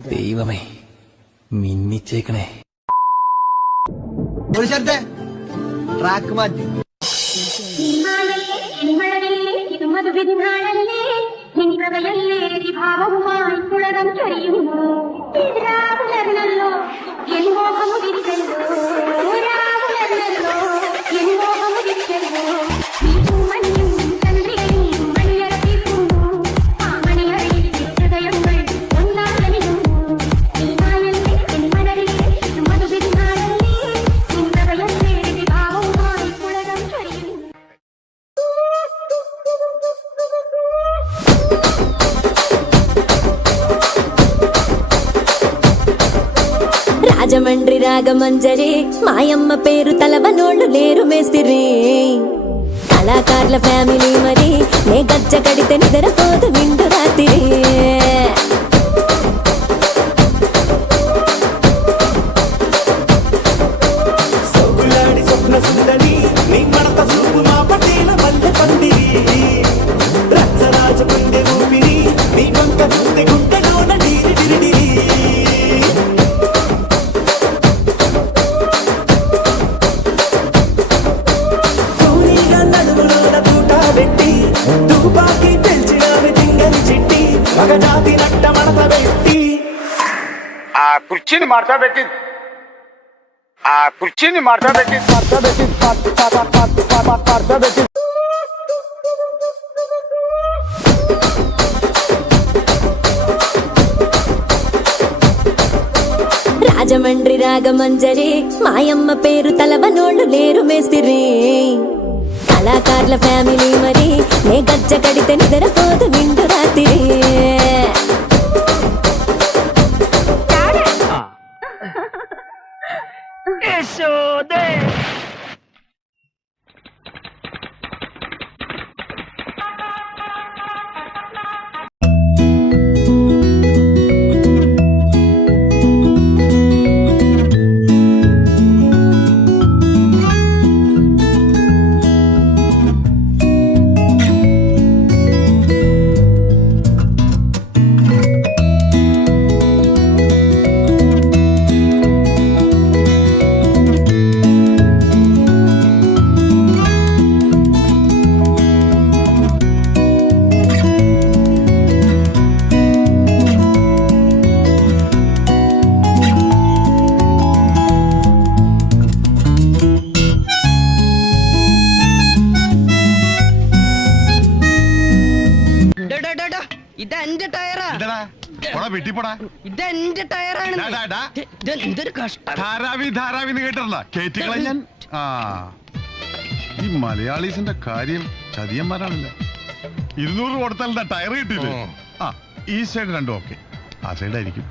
ദൈവമേ മിന്നിച്ചേക്കണേ. ഒരു ശബ്ദ ട്രാക്ക് മാറ്റി ഭാവവുമായി പുളകം ചൊരിയുന്നു രാവുലർന്നല്ലോ എന്നോഹമുദിരിച്ചല്ലോ രാവുലർന്നല്ലോ എന്നോഹമുദിരിച്ചല്ലോ മഞ്ഞും ചന്ദ്രികയും മണിയറപ്പിക്കുന്നു ആ മണിയറയിൽ ഹൃദയങ്ങൾ ഒന്നാകലിരുന്നു നീനായല്ലേ എൻ മനരിലെ മധുവിരുന്നാളല്ലേ നിന്നവയല്ലേ ഭാവവുമായി പുളകം ചൊരിയുന്നു. రాజమండ్రి రాగమంజరి మాయమ్మ పేరు తలవనోళ్ళు లేరు మేస్తిరి కళాకారుల ఫ్యామిలీ మరి నే గజ్జ కడితే నిద్రపోదు నిండు రాత్రి కుర్చీని మార్చా పెట్టి రాజమండ్రి రాగమంజరి మాయమ్మ పేరు తలవనోళ్ళు లేరు మేస్తిరి కళాకారుల ఫ్యామిలీ మరి నే గజ్జ కడితే నిద్రపోదు నిండు రాత్రి ഇതെന്റെ ടയറാ ഇതെന്റെ ടയറാണ് എന്തൊരു കഷ്ടം ധാരാവി കേട്ടില്ല കേറ്റിക്കള ഞാൻ ഈ മലയാളീസിന്റെ കാര്യം ചതിയന്മാരാണല്ലോ 200 കൊടുത്താൽ ടയർ കിട്ടിയില്ലേ ഈ സൈഡ് രണ്ടും ഓക്കെ ആ സൈഡായിരിക്കും